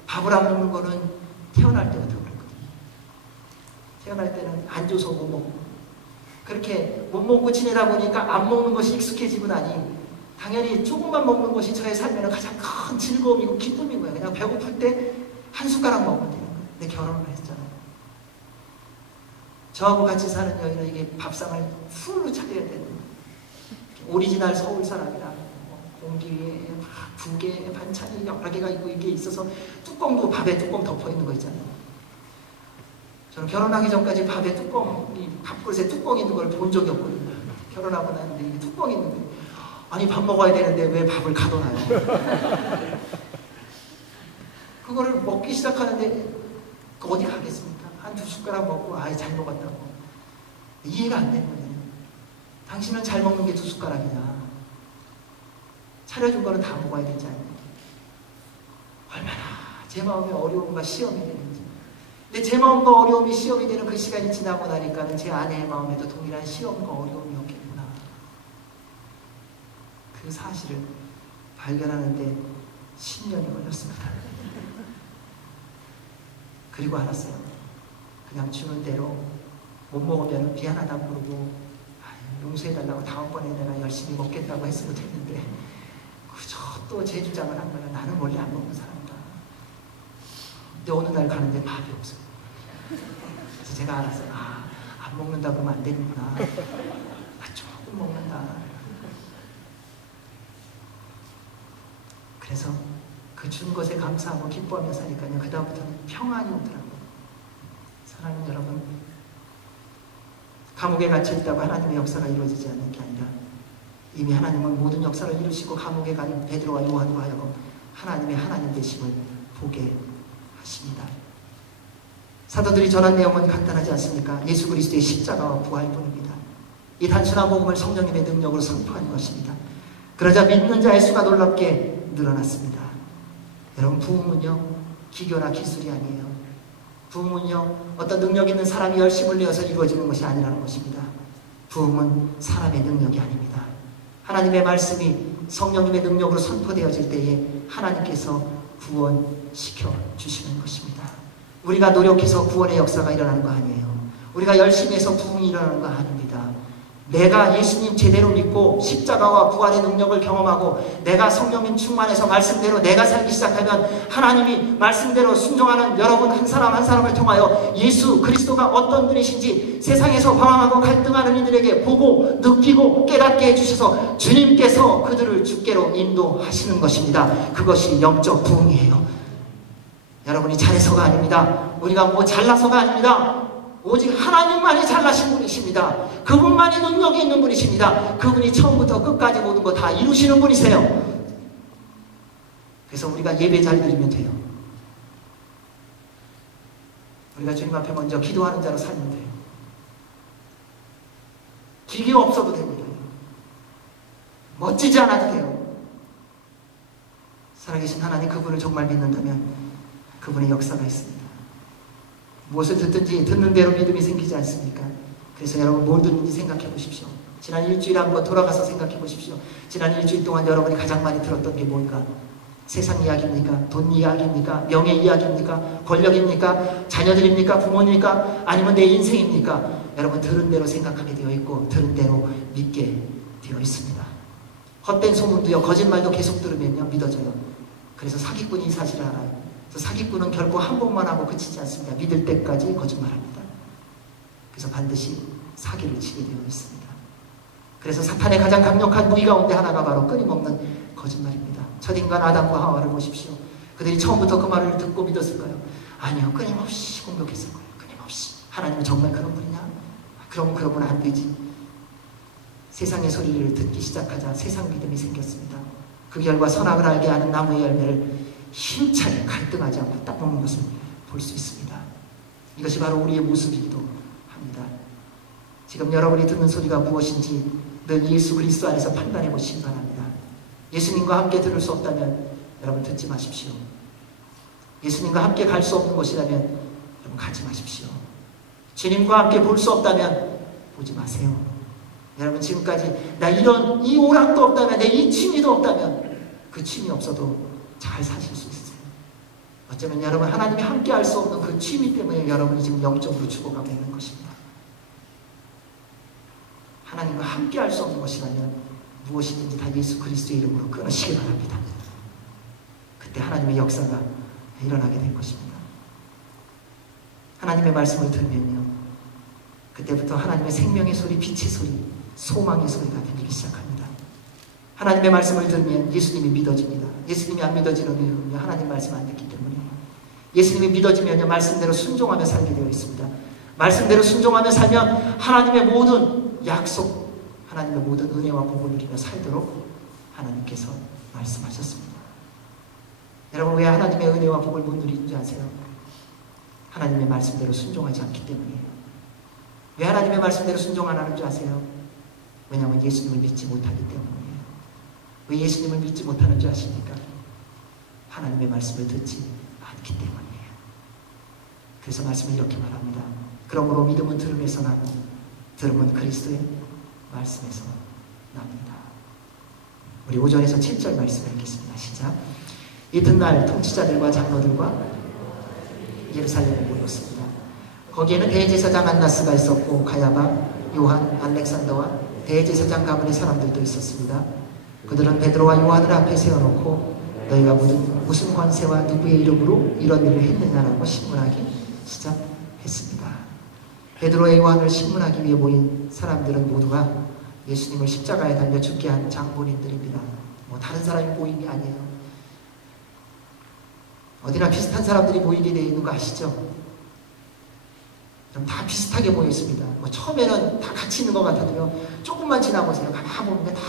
밥을 안 먹는 거는 태어날 때부터 그랬거든요. 태어날 때는 안 줘서 못 먹고, 그렇게 못 먹고 지내다 보니까 안 먹는 것이 익숙해지고 나니 당연히 조금만 먹는 것이 저의 삶에는 가장 큰 즐거움이고 기쁨인 거예요. 그냥 배고플 때 한 숟가락 먹으면 되는 거예요. 근데 결혼을 했잖아요. 저하고 같이 사는 여인은 이게 밥상을 풀로 차려야 되는 거예요. 오리지널 서울 사람이라 공기에 국에 반찬이 여러 개가 있고 이게 있어서 뚜껑도 밥에 뚜껑 덮어 있는 거 있잖아요. 저는 결혼하기 전까지 밥에 뚜껑, 밥그릇에 뚜껑 있는 걸 본 적이 없거든요. 결혼하고 나는데 이게 뚜껑 있는 거예요. 아니 밥 먹어야 되는데 왜 밥을 가둬놔요? 그거를 먹기 시작하는데 어디 가겠습니까? 한 2숟가락 먹고 아이 잘 먹었다고. 이해가 안 되는 거예요. 당신은 잘 먹는 게 2숟가락이냐? 차려준 거는 다 먹어야 되지 않냐? 얼마나 제 마음에 어려움과 시험이 되는지. 근데 제 마음과 어려움이 시험이 되는 그 시간이 지나고 나니까는 제 아내의 마음에도 동일한 시험과 어려움이 없겠구나. 그 사실을 발견하는데 10년이 걸렸습니다. 그리고 알았어요. 그냥 주는 대로 못 먹으면 미안하다고 그러고 용서해달라고 다음번에 내가 열심히 먹겠다고 했으면 됐는데 그저 또 제 주장을 한 거야. 나는 원래 안 먹는 사람이다. 근데 어느 날 가는데 밥이 없어요. 그래서 제가 알았어요. 안 먹는다 그러면 안 되는구나. 조금 먹는다. 그래서 그 준 것에 감사하고 기뻐하며 사니까요. 그 다음부터는 평안이 오더라고요. 사랑하는 여러분, 감옥에 갇혀있다고 하나님의 역사가 이루어지지 않는 게 아니라 이미 하나님은 모든 역사를 이루시고 감옥에 간 베드로와 요한으로 하여금 하나님의 하나님 되심을 보게 하십니다. 사도들이 전한 내용은 간단하지 않습니까? 예수 그리스도의 십자가와 부활뿐입니다. 이 단순한 복음을 성령님의 능력으로 선포하는 것입니다. 그러자 믿는 자의 수가 놀랍게 늘어났습니다. 여러분, 부흥은요, 기교나 기술이 아니에요. 부흥은요, 어떤 능력 있는 사람이 열심을 내어서 이루어지는 것이 아니라는 것입니다. 부흥은 사람의 능력이 아닙니다. 하나님의 말씀이 성령님의 능력으로 선포되어질 때에 하나님께서 구원시켜 주시는 것입니다. 우리가 노력해서 구원의 역사가 일어나는 거 아니에요. 우리가 열심히 해서 부흥이 일어나는 거 아닙니다. 내가 예수님 제대로 믿고 십자가와 부활의 능력을 경험하고 내가 성령님 충만해서 말씀대로 내가 살기 시작하면 하나님이 말씀대로 순종하는 여러분 한 사람 한 사람을 통하여 예수 그리스도가 어떤 분이신지 세상에서 방황하고 갈등하는 이들에게 보고 느끼고 깨닫게 해주셔서 주님께서 그들을 주께로 인도하시는 것입니다. 그것이 영적 부흥이에요. 여러분이 잘해서가 아닙니다. 우리가 뭐 잘나서가 아닙니다. 오직 하나님만이 잘나신 분이십니다. 그분만이 능력이 있는 분이십니다. 그분이 처음부터 끝까지 모든 거 다 이루시는 분이세요. 그래서 우리가 예배 잘 드리면 돼요. 우리가 주님 앞에 먼저 기도하는 자로 살면 돼요. 기계 없어도 됩니다. 멋지지 않아도 돼요. 살아계신 하나님 그분을 정말 믿는다면 그분의 역사가 있습니다. 무엇을 듣든지 듣는 대로 믿음이 생기지 않습니까? 그래서 여러분 뭘 듣는지 생각해 보십시오. 지난 일주일에 한번 돌아가서 생각해 보십시오. 지난 일주일 동안 여러분이 가장 많이 들었던 게 뭔가? 세상 이야기입니까? 돈 이야기입니까? 명예 이야기입니까? 권력입니까? 자녀들입니까? 부모입니까? 아니면 내 인생입니까? 여러분 들은 대로 생각하게 되어 있고 들은 대로 믿게 되어 있습니다. 헛된 소문도요, 거짓말도 계속 들으면요 믿어져요. 그래서 사기꾼이 이 사실을 알아요. 사기꾼은 결코 한 번만 하고 그치지 않습니다. 믿을 때까지 거짓말합니다. 그래서 반드시 사기를 치게 되어 있습니다. 그래서 사탄의 가장 강력한 무기 가운데 하나가 바로 끊임없는 거짓말입니다. 첫인간 아담과 하와를 보십시오. 그들이 처음부터 그 말을 듣고 믿었을까요? 아니요. 끊임없이 공격했을 거예요. 끊임없이. 하나님은 정말 그런 분이냐? 그러면 안 되지. 세상의 소리를 듣기 시작하자 세상 믿음이 생겼습니다. 그 결과 선악을 알게 하는 나무의 열매를 힘차게 갈등하지 않고 딱 먹는 것을 볼 수 있습니다. 이것이 바로 우리의 모습이기도 합니다. 지금 여러분이 듣는 소리가 무엇인지 늘 예수 그리스도 안에서 판단해 보시기 바랍니다. 예수님과 함께 들을 수 없다면 여러분 듣지 마십시오. 예수님과 함께 갈 수 없는 곳이라면 여러분 가지 마십시오. 주님과 함께 볼 수 없다면 보지 마세요. 여러분 지금까지 나 이 오락도 없다면 내 이 취미도 없다면 그 취미 없어도 잘 사실 수 있어요. 어쩌면 여러분 하나님이 함께 할 수 없는 그 취미 때문에 여러분이 지금 영적으로 죽어가고 있는 것입니다. 하나님과 함께 할 수 없는 것이라면 무엇이든지 다 예수 그리스도의 이름으로 끊으시기 바랍니다. 그때 하나님의 역사가 일어나게 될 것입니다. 하나님의 말씀을 들으면요 그때부터 하나님의 생명의 소리, 빛의 소리, 소망의 소리가 들리기 시작합니다. 하나님의 말씀을 들으면 예수님이 믿어집니다. 예수님이 안 믿어지는 이유는요 하나님 말씀 안 듣기 때문이에요. 예수님이 믿어지면요 말씀대로 순종하며 살게 되어 있습니다. 말씀대로 순종하며 살면 하나님의 모든 약속, 하나님의 모든 은혜와 복을 누리며 살도록 하나님께서 말씀하셨습니다. 여러분 왜 하나님의 은혜와 복을 못 누리는지 아세요? 하나님의 말씀대로 순종하지 않기 때문이에요. 왜 하나님의 말씀대로 순종 안 하는 줄 아세요? 왜냐하면 예수님을 믿지 못하기 때문이에요. 왜 예수님을 믿지 못하는 줄 아십니까? 하나님의 말씀을 듣지 않기 때문이에요. 그래서 말씀을 이렇게 말합니다. 그러므로 믿음은 들음에서 나고 들음은 그리스도의 말씀에서 납니다. 우리 5절에서 7절 말씀을 읽겠습니다. 시작. 이튿날 통치자들과 장로들과 예루살렘에 모였습니다. 거기에는 대제사장 안나스가 있었고 가야바, 요한, 알렉산더와 대제사장 가문의 사람들도 있었습니다. 그들은 베드로와 요한을 앞에 세워놓고 너희가 무슨 권세와 누구의 이름으로 이런 일을 했느냐라고 신문하기 시작했습니다. 베드로와 요한을 신문하기 위해 모인 사람들은 모두가 예수님을 십자가에 달려 죽게 한 장본인들입니다. 뭐 다른 사람이 모인 게 아니에요. 어디나 비슷한 사람들이 모이게 되어 있는 거 아시죠? 다 비슷하게 모여 있습니다. 뭐 처음에는 다 같이 있는 것 같아도요. 조금만 지나보세요. 가만 보면 다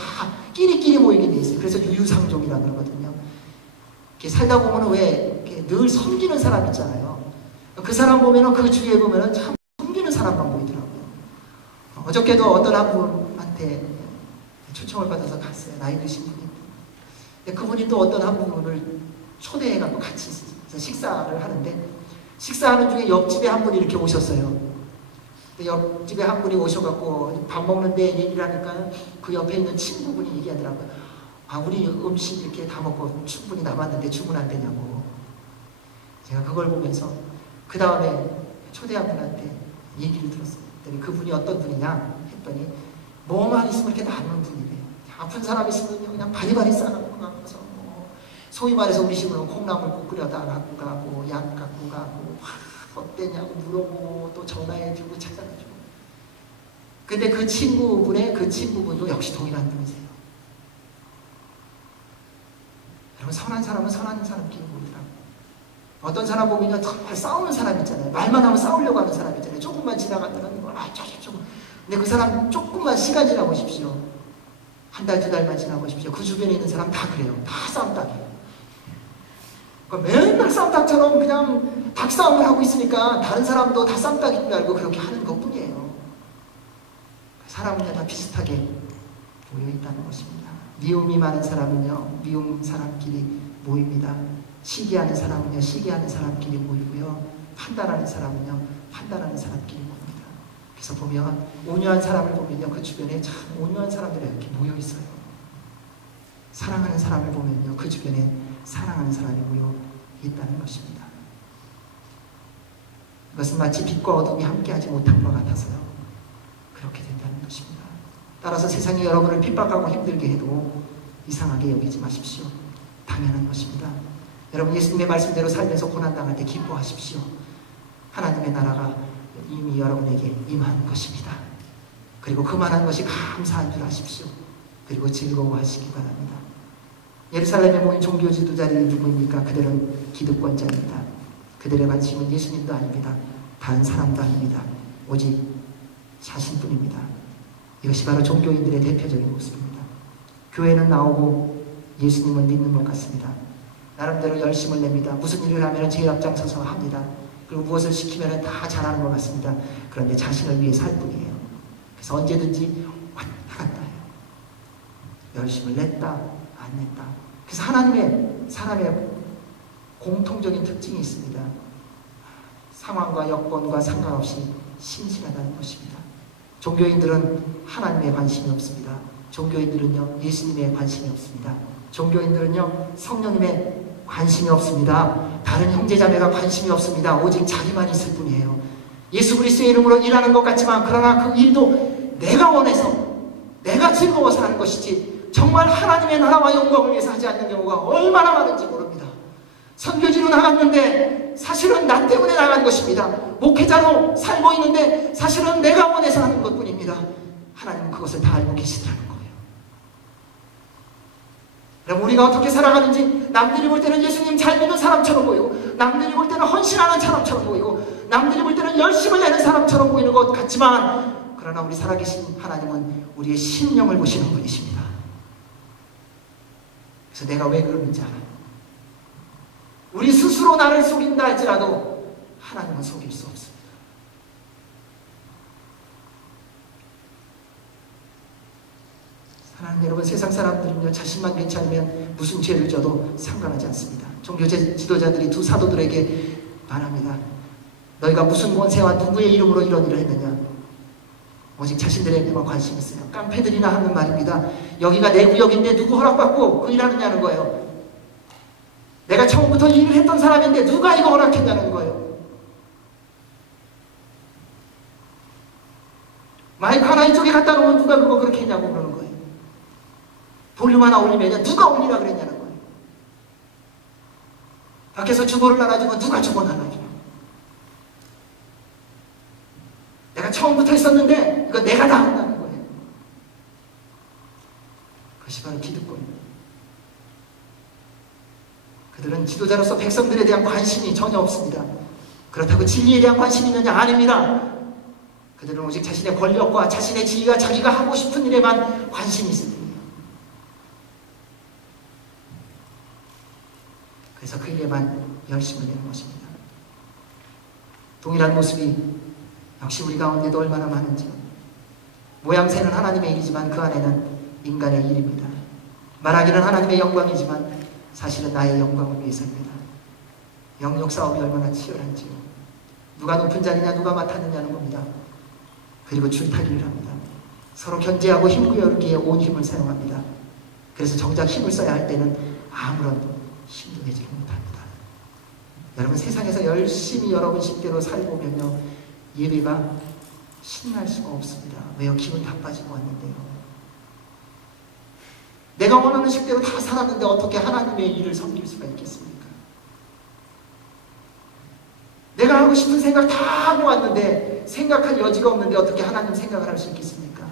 끼리끼리 모이게 되어 있어요. 그래서 유유상종이라고 그러거든요. 이렇게 살다 보면 왜 늘 섬기는 사람 있잖아요. 그 사람 보면은 그 주위에 보면은 참 숨기는 사람만 보이더라고요. 어저께도 어떤 한 분한테 초청을 받아서 갔어요. 나이 드신 분이. 근데 그분이 또 어떤 한 분을 초대해갖고 같이 식사를 하는데, 식사하는 중에 옆집에 한 분이 이렇게 오셨어요. 옆집에 한 분이 오셔갖고 밥 먹는데 얘기를 하니까 그 옆에 있는 친구분이 얘기하더라고요. 아, 우리 음식 이렇게 다 먹고 충분히 남았는데 주문 안 되냐고. 제가 그걸 보면서 그 다음에 초대한 분한테 얘기를 들었어요. 그분이 어떤 분이냐 했더니 뭐만 있으면 이렇게 남는 분이래. 아픈 사람 있으면 그냥 바리바리 싸갖고 가서 소위 말해서 우리 집으로 콩나물국 끓여다 갖고 가고 약 갖고 가고 어땠냐고 물어보고 또 전화해주고 찾아가지고. 근데 그 친구분도 역시 동일한 분이세요. 여러분, 선한 사람은 선한 사람끼리 모이더라고요. 어떤 사람 보면요, 정말 싸우는 사람 있잖아요. 말만 하면 싸우려고 하는 사람 있잖아요. 조금만 지나가면 조금. 근데 그 사람 조금만 시간 지나보십시오. 한 달, 두 달만 지나보십시오. 그 주변에 있는 사람 다 그래요. 다 싸움닭이에요. 그러니까 맨날 싸움닭처럼 그냥 닭싸움을 하고 있으니까 다른 사람도 다 싸움닭인 줄 알고 그렇게 하는 것뿐이에요. 사람은 다 비슷하게 모여있다는 것입니다. 미움이 많은 사람은요, 미움 사람끼리 모입니다. 시기하는 사람은요, 시기하는 사람끼리 모이고요, 판단하는 사람은요, 판단하는 사람끼리 모입니다. 그래서 보면 온유한 사람을 보면요, 그 주변에 참 온유한 사람들이 이렇게 모여 있어요. 사랑하는 사람을 보면요, 그 주변에 사랑하는 사람이 모여 있다는 것입니다. 이것은 마치 빛과 어둠이 함께하지 못한 것 같아서요, 그렇게 된다는 것입니다. 따라서 세상이 여러분을 핍박하고 힘들게 해도 이상하게 여기지 마십시오. 당연한 것입니다. 여러분, 예수님의 말씀대로 살면서 고난당할 때 기뻐하십시오. 하나님의 나라가 이미 여러분에게 임한 것입니다. 그리고 그만한 것이 감사한 줄 아십시오. 그리고 즐거워하시기 바랍니다. 예루살렘에 모인 종교 지도자들이 누구입니까? 그들은 기득권자입니다. 그들의 관심은 예수님도 아닙니다. 다른 사람도 아닙니다. 오직 자신뿐입니다. 이것이 바로 종교인들의 대표적인 모습입니다. 교회는 나오고 예수님은 믿는 것 같습니다. 나름대로 열심을 냅니다. 무슨 일을 하면 제일 앞장서서 합니다. 그리고 무엇을 시키면 다 잘하는 것 같습니다. 그런데 자신을 위해 살 뿐이에요. 그래서 언제든지 왔다 갔다 해요. 열심을 냈다, 안 냈다. 그래서 사람의 공통적인 특징이 있습니다. 상황과 여건과 상관없이 신실하다는 것입니다. 종교인들은 하나님에 관심이 없습니다. 종교인들은요, 예수님에 관심이 없습니다. 종교인들은요, 성령님에 관심이 없습니다. 다른 형제자매가 관심이 없습니다. 오직 자기만 있을 뿐이에요. 예수 그리스도의 이름으로 일하는 것 같지만, 그러나 그 일도 내가 원해서, 내가 즐거워서 하는 것이지 정말 하나님의 나라와 영광을 위해서 하지 않는 경우가 얼마나 많은지 모릅니다. 선교지로 나갔는데 사실은 나 때문에 나간 것입니다. 목회자로 살고 있는데 사실은 내가 원해서 하는 것뿐입니다. 하나님은 그것을 다 알고 계시더라는 거예요. 그럼 우리가 어떻게 살아가는지, 남들이 볼 때는 예수님 잘 믿는 사람처럼 보이고, 남들이 볼 때는 헌신하는 사람처럼 보이고, 남들이 볼 때는 열심을 내는 사람처럼 보이는 것 같지만, 그러나 우리 살아계신 하나님은 우리의 심령을 보시는 분이십니다. 그래서 내가 왜 그러는지 알아요. 우리 스스로 나를 속인다 할지라도 하나님은 속일 수 없습니다. 사랑하는 여러분, 세상 사람들은요, 자신만 괜찮으면 무슨 죄를 져도 상관하지 않습니다. 종교 지도자들이 두 사도들에게 말합니다. 너희가 무슨 권세와 누구의 이름으로 이런 일을 했느냐? 오직 자신들에게만 관심이 있어요. 깡패들이나 하는 말입니다. 여기가 내 구역인데 누구 허락받고 그 일하느냐는 거예요. 내가 처음부터 일을 했던 사람인데 누가 이거 허락했냐는 거예요. 마이크 하나 이쪽에 갖다 놓으면 누가 그거 그렇게 했냐고 그러는 거예요. 볼륨 하나 올리면 누가 올리라 그랬냐는 거예요. 밖에서 주보를 나눠주면 누가 주보 나눠주냐. 내가 처음부터 했었는데 이거 내가 다 한다는 거예요. 그것이 바로 기득권입니다. 그들은 지도자로서 백성들에 대한 관심이 전혀 없습니다. 그렇다고 진리에 대한 관심이 있느냐? 아닙니다. 그들은 오직 자신의 권력과 자신의 지위와 자기가 하고 싶은 일에만 관심이 있을 뿐이에요. 그래서 그 일에만 열심을 내는 것입니다. 동일한 모습이 역시 우리 가운데도 얼마나 많은지. 모양새는 하나님의 일이지만 그 안에는 인간의 일입니다. 말하기는 하나님의 영광이지만 사실은 나의 영광을 위해서입니다. 영역 싸움이 얼마나 치열한지요. 누가 높은 자리냐 누가 맡았느냐는 겁니다. 그리고 줄타기를 합니다. 서로 견제하고 힘구여르기에 온 힘을 사용합니다. 그래서 정작 힘을 써야 할 때는 아무런 힘도 내지를 못합니다. 여러분, 세상에서 열심히 여러분 식대로 살고 오면요, 예배가 신날 수가 없습니다. 왜요? 기분 다 빠지고 왔는데요. 내가 원하는 식대로 다 살았는데 어떻게 하나님의 일을 섬길 수가 있겠습니까? 내가 하고 싶은 생각 다 하고 왔는데 생각할 여지가 없는데 어떻게 하나님 생각을 할 수 있겠습니까?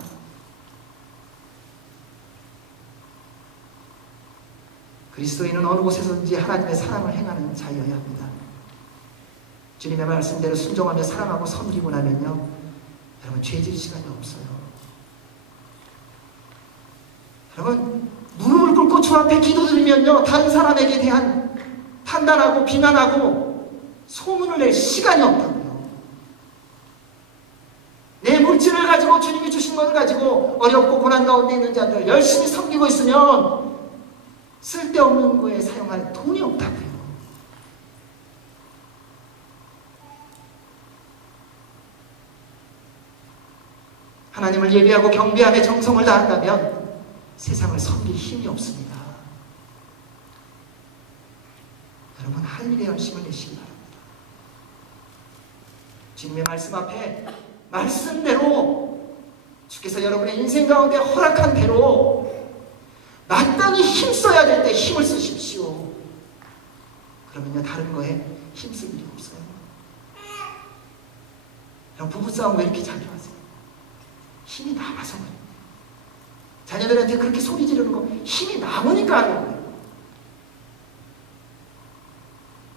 그리스도인은 어느 곳에서든지 하나님의 사랑을 행하는 자여야 합니다. 주님의 말씀대로 순종하며 사랑하고 섬기고 나면요, 여러분 죄질 시간이 없어요. 여러분, 무릎을 꿇고 주 앞에 기도드리면요, 다른 사람에게 대한 판단하고 비난하고 소문을 낼 시간이 없다고요. 내 물질을 가지고 주님이 주신 것을 가지고 어렵고 고난 가운데 있는 자들 열심히 섬기고 있으면 쓸데없는 거에 사용할 돈이 없다고요. 하나님을 예배하고 경배함에 정성을 다한다면 세상을 섬길 힘이 없습니다. 여러분, 할 일에 열심을 내시기 바랍니다. 주님의 말씀 앞에 말씀대로 주께서 여러분의 인생 가운데 허락한 대로 마땅히 힘써야 될 때 힘을 쓰십시오. 그러면요, 다른 거에 힘쓸 일이 없어요. 여러분, 부부싸움 왜 이렇게 자주 하세요? 힘이 남아서 그래요. 자녀들한테 그렇게 소리 지르는 거 힘이 남으니까 하는 거예요.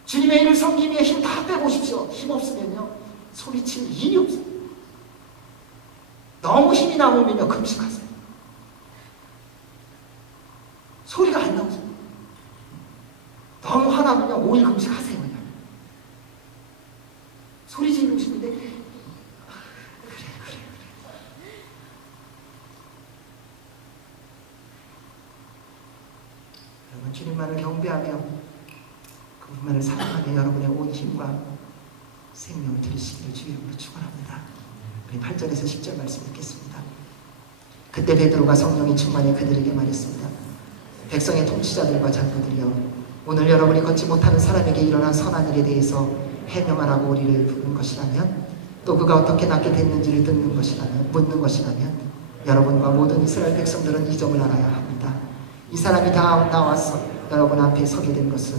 주님의 일을 섬기기 위해 힘 다 빼보십시오. 힘 없으면요, 소리칠 일이 없어요. 너무 힘이 남으면요, 금식하세요. 소리가 안 나오죠. 너무 화나면요, 5일 금식하세요. 그냥 소리 지르고 싶은데 그래. 여러분, 주님만을 경배하며 그분만을 사랑하며 여러분의 온 힘과 생명을 들으시기를 주 이름으로 축원합니다. 우리 8절에서 10절 말씀 읽겠습니다. 그때 베드로가 성령이 충만해 그들에게 말했습니다. 백성의 통치자들과 장로들이여, 오늘 여러분이 걷지 못하는 사람에게 일어난 선한 일에 대해서 해명하라고 우리를 부른 것이라면, 또 그가 어떻게 낫게 됐는지를 묻는 것이라면 여러분과 모든 이스라엘 백성들은 이 점을 알아야 합니다. 이 사람이 다 나와서 여러분 앞에 서게 된 것은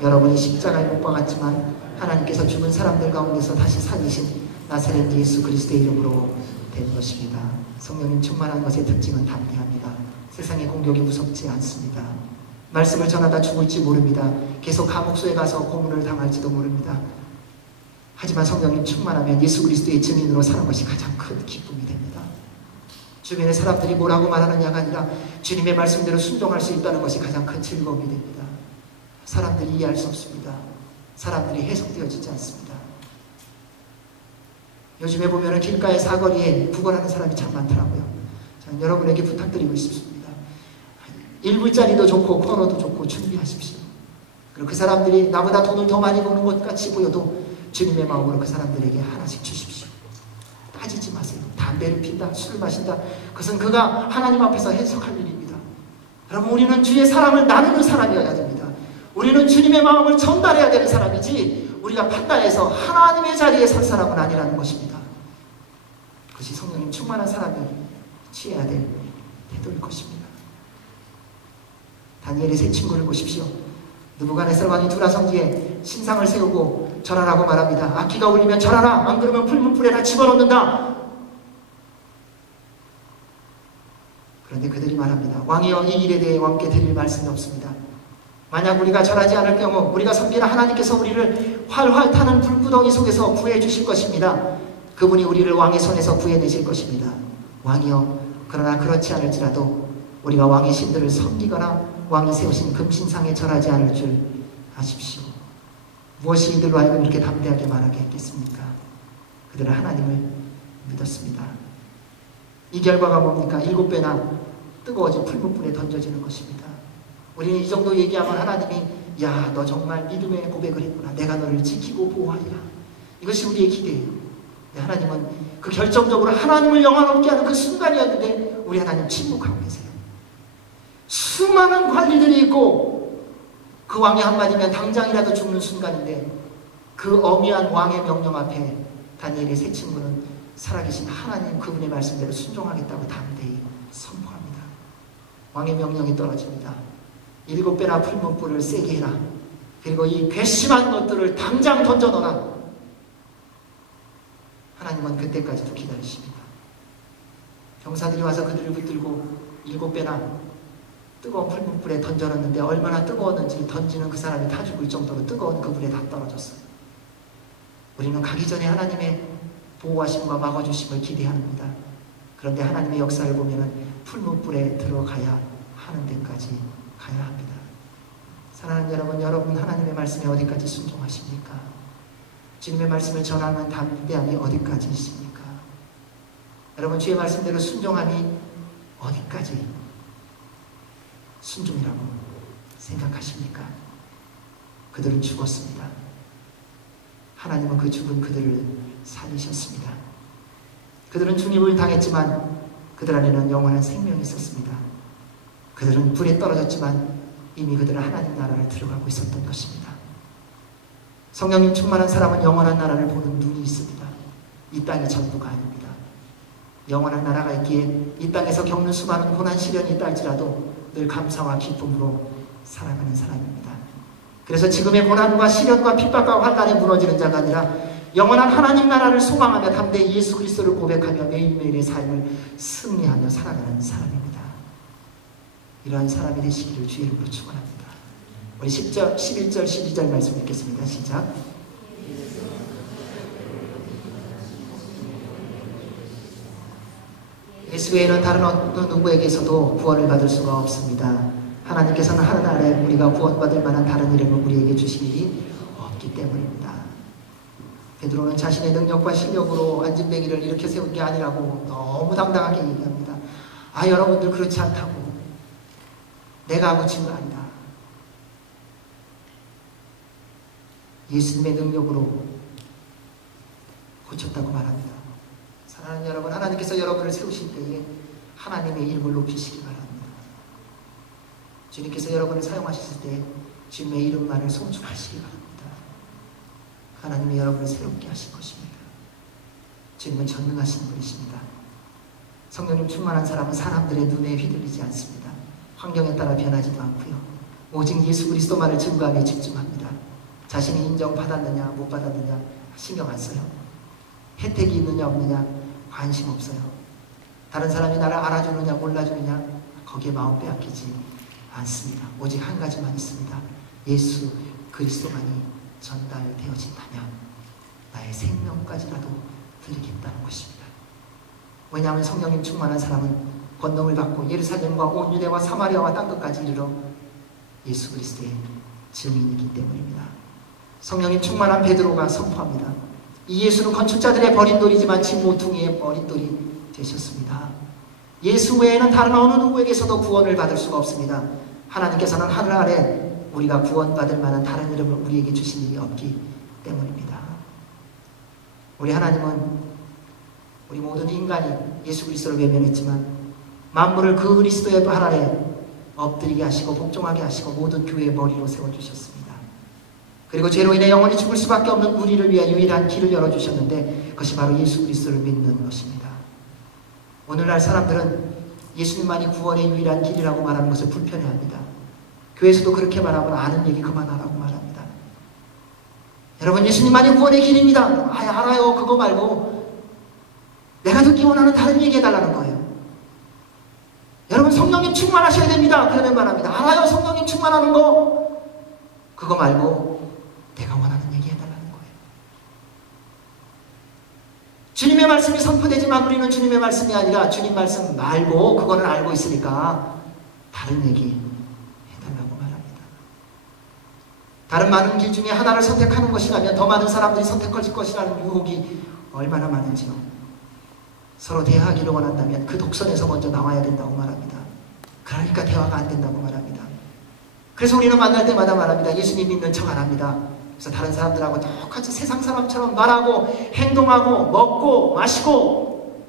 여러분이 십자가에 못 박았지만 하나님께서 죽은 사람들 가운데서 다시 살리신 나사렛 예수 그리스도의 이름으로 된 것입니다. 성령님 충만한 것의 특징은 담대합니다. 세상의 공격이 무섭지 않습니다. 말씀을 전하다 죽을지 모릅니다. 계속 감옥소에 가서 고문을 당할지도 모릅니다. 하지만 성령님 충만하면 예수 그리스도의 증인으로 사는 것이 가장 큰 기쁨이 됩니다. 주변의 사람들이 뭐라고 말하느냐가 아니라 주님의 말씀대로 순종할 수 있다는 것이 가장 큰 즐거움이 됩니다. 사람들이 이해할 수 없습니다. 사람들이 해석되어지지 않습니다. 요즘에 보면 길가에 사거리에 구걸하는 사람이 참 많더라고요. 저는 여러분에게 부탁드리고 싶습니다. 1불짜리도 좋고 코너도 좋고 준비하십시오. 그리고 그 사람들이 나보다 돈을 더 많이 버는 것 같이 보여도 주님의 마음으로 그 사람들에게 하나씩 주십시오. 따지지 마세요. 담배를 핀다, 술을 마신다, 그것은 그가 하나님 앞에서 해석할 일입니다. 여러분, 우리는 주의 사랑을 나누는 사람이어야 됩니다. 우리는 주님의 마음을 전달해야 되는 사람이지 우리가 판단해서 하나님의 자리에 설 사람은 아니라는 것입니다. 그것이 성령님 충만한 사람이 취해야 될 태도일 것입니다. 다니엘의 세 친구를 보십시오. 느부갓네살 왕이 두라성기에 신상을 세우고 절하라고 말합니다. 악기가 울리면 절하라, 안 그러면 불문불에다 집어넣는다. 그런데 그들이 말합니다. 왕이여, 이 일에 대해 왕께 드릴 말씀이 없습니다. 만약 우리가 절하지 않을 경우 우리가 섬기는 하나님께서 우리를 활활 타는 불구덩이 속에서 구해 주실 것입니다. 그분이 우리를 왕의 손에서 구해내실 것입니다. 왕이여, 그러나 그렇지 않을지라도 우리가 왕의 신들을 섬기거나 왕이 세우신 금신상에 절하지 않을 줄 아십시오. 무엇이 이들로 하여금 이렇게 담대하게 말하게 했겠습니까? 그들은 하나님을 믿었습니다. 이 결과가 뭡니까? 7배나 뜨거워진 풀무불에 던져지는 것입니다. 우리는 이 정도 얘기하면 하나님이 야, 너 정말 믿음의 고백을 했구나. 내가 너를 지키고 보호하리라. 이것이 우리의 기대예요. 하나님은 그 결정적으로 하나님을 영화롭게 하는 그 순간이었는데 우리 하나님 침묵하고 계세요. 수많은 관리들이 있고 그 왕의 한마디면 당장이라도 죽는 순간인데 그 엄위한 왕의 명령 앞에 다니엘의 세 친구는 살아계신 하나님 그분의 말씀대로 순종하겠다고 담대히 선포합니다. 왕의 명령이 떨어집니다. 7배나 풀무불을 세게 해라. 그리고 이 괘씸한 것들을 당장 던져넣어라. 하나님은 그때까지도 기다리십니다. 병사들이 와서 그들을 붙들고 7배나 뜨거운 풀무불에 던져놨는데 얼마나 뜨거웠는지 던지는 그 사람이 타 죽을 정도로 뜨거운 그 불에 다 떨어졌어요. 우리는 가기 전에 하나님의 보호하심과 막아주심을 기대합니다. 그런데 하나님의 역사를 보면 풀무불에 들어가야 하는 데까지 가야 합니다. 사랑하는 여러분, 여러분 하나님의 말씀에 어디까지 순종하십니까? 주님의 말씀을 전하는 담대함이 어디까지 있습니까? 여러분 주의 말씀대로 순종함이 어디까지 순종이라고 생각하십니까? 그들은 죽었습니다. 하나님은 그 죽은 그들을 살리셨습니다. 그들은 중입을 당했지만 그들 안에는 영원한 생명이 있었습니다. 그들은 불에 떨어졌지만 이미 그들은 하나님 나라를 들어가고 있었던 것입니다. 성령님 충만한 사람은 영원한 나라를 보는 눈이 있습니다. 이 땅이 전부가 아닙니다. 영원한 나라가 있기에 이 땅에서 겪는 수많은 고난 시련이 있다 할지라도 늘 감사와 기쁨으로 살아가는 사람입니다. 그래서 지금의 고난과 시련과 핍박과 환난에 무너지는 자가 아니라 영원한 하나님 나라를 소망하며 담대히 예수 그리스도를 고백하며 매일매일의 삶을 승리하며 살아가는 사람입니다. 이러한 사람이 되시기를 주의 이름으로 축원합니다. 우리 10절, 11절, 12절 말씀 읽겠습니다. 시작. 예수 외에는 다른 어느 누구에게서도 구원을 받을 수가 없습니다. 하나님께서는 하늘나라에 우리가 구원받을 만한 다른 이름을 우리에게 주신 일이 없기 때문입니다. 베드로는 자신의 능력과 실력으로 안진뱅이를 이렇게 세운 게 아니라고 너무 당당하게 얘기합니다. 아, 여러분들 그렇지 않다고. 내가 고친 거 아니다. 예수님의 능력으로 고쳤다고 말합니다. 사랑하는 여러분, 하나님께서 여러분을 세우실 때에 하나님의 이름을 높이시기 바랍니다. 주님께서 여러분을 사용하실 때 주님의 이름만을 송축하시기 바랍니다. 하나님이 여러분을 새롭게 하실 것입니다. 주님은 전능하신 분이십니다. 성령님 충만한 사람은 사람들의 눈에 휘둘리지 않습니다. 환경에 따라 변하지도 않고요. 오직 예수 그리스도만을 증거하며 집중합니다. 자신이 인정받았느냐 못 받았느냐 신경 안 써요. 혜택이 있느냐 없느냐 관심 없어요. 다른 사람이 나를 알아주느냐 몰라주느냐 거기에 마음 빼앗기지 않습니다. 오직 한 가지만 있습니다. 예수 그리스도만이 전달되어진다면 나의 생명까지라도 드리겠다는 것입니다. 왜냐하면 성령님 충만한 사람은 권능을 받고 예루살렘과 온 유대와 사마리아와 땅끝까지 이르러 예수 그리스도의 증인이기 때문입니다. 성령님 충만한 베드로가 선포합니다. 이 예수는 건축자들의 버린 돌이지만 진 모퉁이의 머릿돌이 되셨습니다. 예수 외에는 다른 어느 누구에게서도 구원을 받을 수가 없습니다. 하나님께서는 하늘 아래 우리가 구원받을 만한 다른 이름을 우리에게 주신 일이 없기 때문입니다. 우리 하나님은 우리 모든 인간이 예수 그리스도를 외면했지만 만물을 그 그리스도의 발 아래 엎드리게 하시고 복종하게 하시고 모든 교회의 머리로 세워주셨습니다. 그리고 죄로 인해 영원히 죽을 수밖에 없는 우리를 위해 유일한 길을 열어주셨는데 그것이 바로 예수 그리스도를 믿는 것입니다. 오늘날 사람들은 예수님만이 구원의 유일한 길이라고 말하는 것을 불편해합니다. 교회에서도 그렇게 말하면 아는 얘기 그만하라고 말합니다. 여러분 예수님만이 구원의 길입니다. 알아요. 그거 말고 내가 듣기 원하는 다른 얘기 해달라는 거예요. 여러분 성령님 충만하셔야 됩니다. 그러면 말합니다. 알아요. 성령님 충만하는 거 그거 말고 내가 원하는 얘기 해달라는 거예요. 주님의 말씀이 선포되지만 우리는 주님의 말씀이 아니라 주님 말씀 말고 그거는 알고 있으니까 다른 얘기 해달라고 말합니다. 다른 많은 길 중에 하나를 선택하는 것이라면 더 많은 사람들이 선택할 것이라는 유혹이 얼마나 많은지요. 서로 대화하기를 원한다면 그 독선에서 먼저 나와야 된다고 말합니다. 그러니까 대화가 안 된다고 말합니다. 그래서 우리는 만날 때마다 말합니다. 예수님 믿는 척 안 합니다. 그래서 다른 사람들하고 똑같이 세상 사람처럼 말하고 행동하고 먹고 마시고,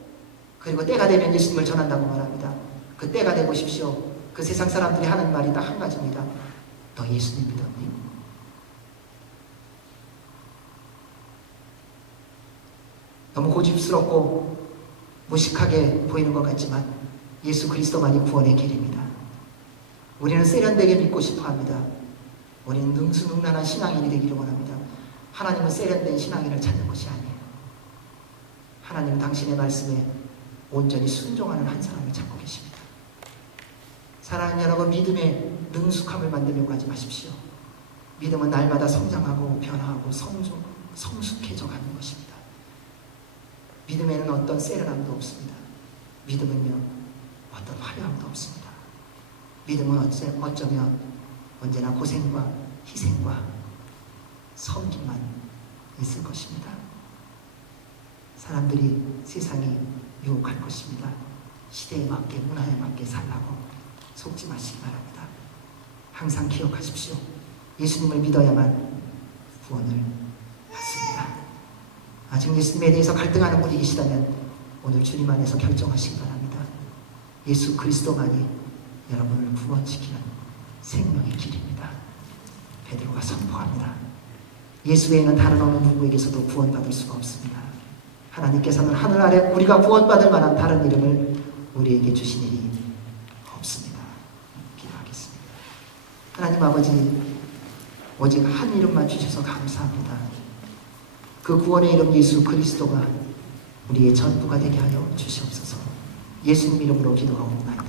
그리고 때가 되면 예수님을 전한다고 말합니다. 그 때가 되고 싶시오. 그 세상 사람들이 하는 말이 딱 한 가지입니다. 너 예수님 믿었니? 너무 고집스럽고 무식하게 보이는 것 같지만 예수 그리스도만이 구원의 길입니다. 우리는 세련되게 믿고 싶어합니다. 우리는 능수능란한 신앙인이 되기를 원합니다. 하나님은 세련된 신앙인을 찾는 것이 아니에요. 하나님은 당신의 말씀에 온전히 순종하는 한 사람을 찾고 계십니다. 사랑하는 여러분, 믿음의 능숙함을 만들려고 하지 마십시오. 믿음은 날마다 성장하고 변화하고 성숙해져 가는 것입니다. 믿음에는 어떤 세련함도 없습니다. 믿음은요, 어떤 화려함도 없습니다. 믿음은 어쩌면 언제나 고생과 희생과 섬김만 있을 것입니다. 사람들이 세상이 유혹할 것입니다. 시대에 맞게, 문화에 맞게 살라고 속지 마시기 바랍니다. 항상 기억하십시오. 예수님을 믿어야만 구원을 받습니다. 아직 예수님에 대해서 갈등하는 분이 계시다면 오늘 주님 안에서 결정하시기 바랍니다. 예수 그리스도만이 여러분을 구원시키는 생명의 길입니다. 베드로가 선포합니다. 예수 외에는 다른 어느 누구에게서도 구원받을 수가 없습니다. 하나님께서는 하늘 아래 우리가 구원받을 만한 다른 이름을 우리에게 주신 일이 없습니다. 기도하겠습니다. 하나님 아버지, 오직 한 이름만 주셔서 감사합니다. 그 구원의 이름 예수 그리스도가 우리의 전부가 되게 하여 주시옵소서. 예수님 이름으로 기도하옵나이다.